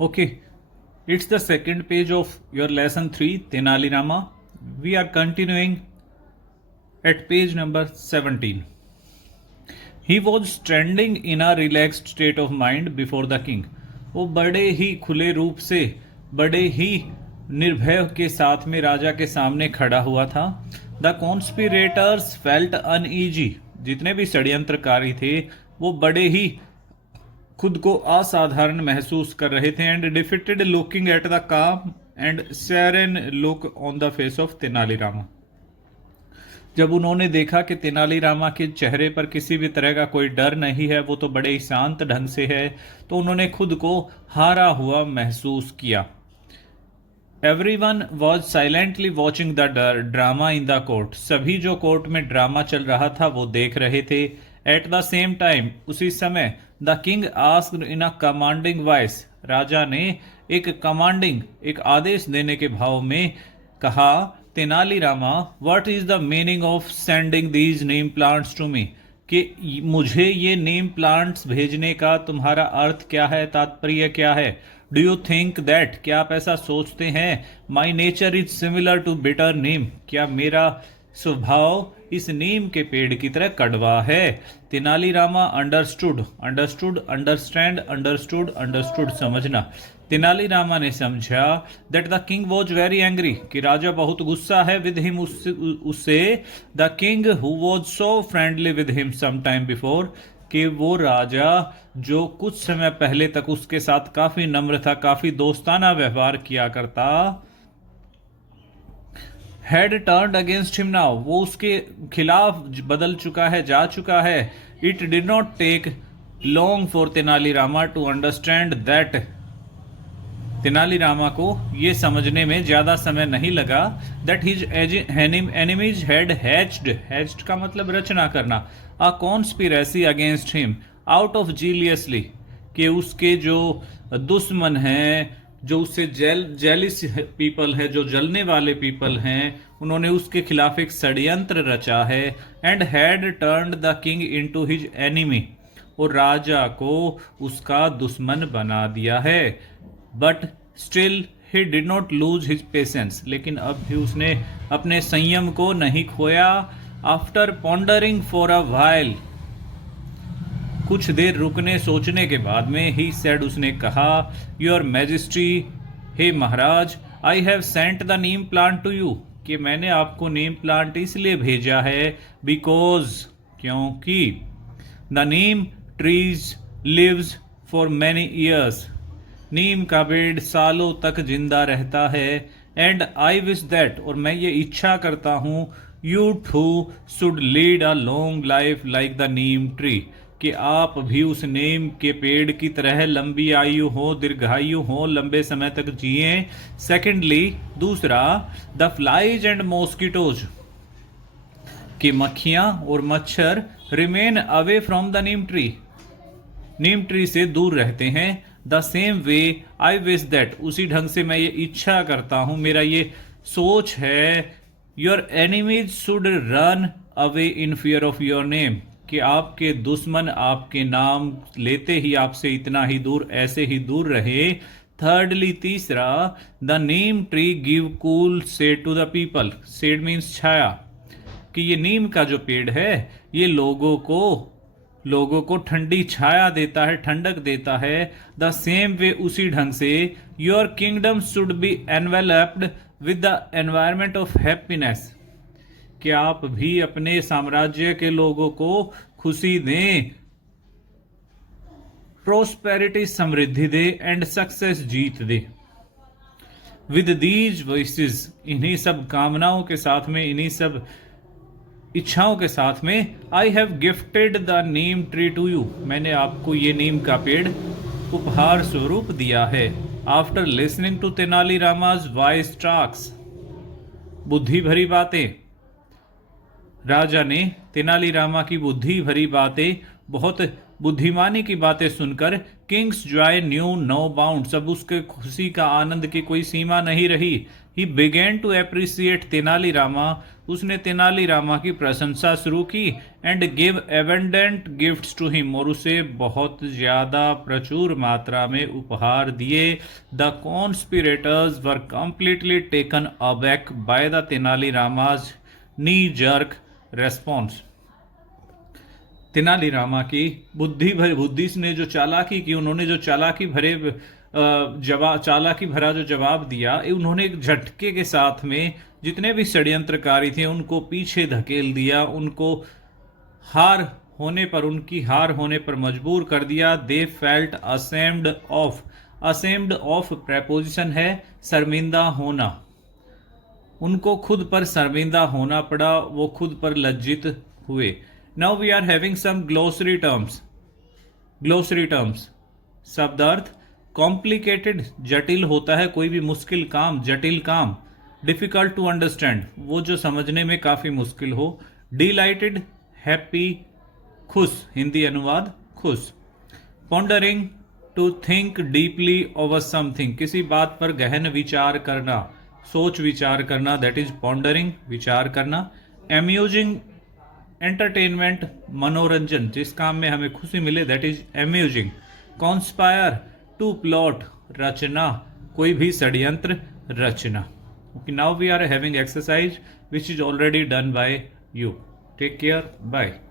Okay, it's the second page of your lesson 3, Tenali Rama. We are continuing at page number 17. He was standing in a relaxed state of mind before the king. वो बड़े ही खुले रूप से, बड़े ही निर्भय के साथ में राजा के सामने खड़ा हुआ था. The conspirators felt uneasy. जितने भी षड्यंत्रकारी थे वो बड़े ही खुद को असाधारण महसूस कर रहे थे. And defeated looking at the calm and serene look on the face of Tenali Rama. जब उन्होंने देखा कि तेनालीरामा के चेहरे पर किसी भी तरह का कोई डर नहीं है, वो तो बड़े ही शांत ढंग से है, तो उन्होंने खुद को हारा हुआ महसूस किया. Everyone was silently watching the drama in the court. सभी जो कोर्ट में ड्रामा चल रहा था वो देख रहे थे. एट द सेम टाइम, उसी समय, the king asked in a commanding voice. राजा ने एक आदेश देने के भाव में कहा, Tenali Rama, what is the meaning of sending these neem plants to me. कि मुझे ये नेम प्लांट्स भेजने का तुम्हारा अर्थ क्या है, तात्पर्य क्या है. डू यू थिंक दैट, क्या आप ऐसा सोचते हैं, my nature is similar to bitter neem, क्या मेरा स्वभाव इस नीम के पेड़ की तरह कड़वा है. तेनालीरामा अंडरस्टूड. अंडरस्टैंड, अंडरस्टूड समझना. तेनालीरामा ने समझा that the king was very angry, कि राजा बहुत गुस्सा है विद हिम, उससे. The king who was so friendly with him some time before, कि वो राजा जो कुछ समय पहले तक उसके साथ काफी नम्र था, काफी दोस्ताना व्यवहार किया करता, had turned against him now, वो उसके खिलाफ बदल चुका है, जा चुका है. It did not take long for Tenali Rama to understand that. Tenali Rama को ये समझने में ज्यादा समय नहीं लगा that his enemies had hatched का मतलब रचना करना, a conspiracy against him out of jealously, कि उसके जो दुश्मन हैं, जो उससे जेलिस पीपल है, जो जलने वाले पीपल हैं, उन्होंने उसके खिलाफ एक षड्यंत्र रचा है. And had turned the king into his enemy, और राजा को उसका दुश्मन बना दिया है. But still he did not lose his patience, लेकिन अब भी उसने अपने संयम को नहीं खोया. After pondering for a while, कुछ देर रुकने सोचने के बाद में ही सेड, उसने कहा, योर मैजेस्टी, हे महाराज, I have sent the neem plant to you, कि मैंने आपको नीम प्लांट इसलिए भेजा है, बिकॉज, क्योंकि, the neem trees lives for many years, नीम का पेड़ सालों तक जिंदा रहता है. एंड आई विश दैट, और मैं ये इच्छा करता हूँ, you too should lead a long life like the neem tree, कि आप भी उस नीम के पेड़ की तरह लंबी आयु हो, दीर्घायु हो, लंबे समय तक जिए. सेकेंडली, दूसरा, द फ्लाइज एंड मॉस्किटोज, कि मक्खियां और मच्छर remain away from the neem tree, Neem tree से दूर रहते हैं. The same way I wish that, उसी ढंग से मैं ये इच्छा करता हूं, मेरा ये सोच है, your enemies should run away in fear of your name, कि आपके दुश्मन आपके नाम लेते ही आपसे इतना ही दूर, ऐसे ही दूर रहे. थर्डली, तीसरा, the neem tree give cool shade to the people. Shade means छाया, कि ये नीम का जो पेड़ है ये लोगों को ठंडी छाया देता है, ठंडक देता है. द सेम वे, उसी ढंग से, your kingdom should be enveloped with the environment of happiness, कि आप भी अपने साम्राज्य के लोगों को खुशी दें, prosperity Samriddhi they, and success Jeet they. With these voices, इन्हीं सब कामनाओं के साथ में, इन्हीं सब इच्छाओं के साथ में, I have gifted the neem tree to you, मैंने आपको ये नीम का पेड़ उपहार स्वरूप दिया है. After listening to Tenali Rama's wise talks, बुद्धि भरी बातें, राजा ने तेनालीरामा की बुद्धि भरी बातें, बहुत बुद्धिमानी की बातें सुनकर, king's joy knew no bounds, अब उसके खुशी का आनंद की कोई सीमा नहीं रही. He began to appreciate Tenali Rama, उसने तेनाली रामा की प्रशंसा शुरू की, and give abundant gifts to him, और उसे बहुत ज़्यादा प्रचुर मात्रा में उपहार दिए। The conspirators were completely taken aback by the Tenali Rama's knee jerk response. Tenali Rama की बुद्धि ने जो चालाकी की, उन्होंने जो चालाकी भरा जो जवाब दिया, उन्होंने एक झटके के साथ में जितने भी षड्यंत्रकारी थे उनको पीछे धकेल दिया, उनको उनकी हार होने पर मजबूर कर दिया। They felt ashamed of preposition है शर्मिंदा होना, उनको खुद पर शर्मिंदा होना पड़ा, वो खुद पर लज्जित हुए। Now we are having some glossary terms. शब्दार्थ: कॉम्प्लिकेटेड, जटिल होता है कोई भी मुश्किल काम, जटिल काम। डिफिकल्ट टू अंडरस्टैंड, वो जो समझने में काफी मुश्किल हो। डिलाइटेड, हैप्पी, खुश, हिंदी अनुवाद खुश। Pondering, to think deeply over something, किसी बात पर गहन विचार करना, सोच विचार करना, दैट इज पॉन्डरिंग, विचार करना। एम्यूजिंग, एंटरटेनमेंट, मनोरंजन, जिस काम में हमें खुशी मिले, that is amusing. Conspire, to plot, रचना, कोई भी षड्यंत्र रचना। Okay, now we are having exercise which is already done by you. Take care, bye.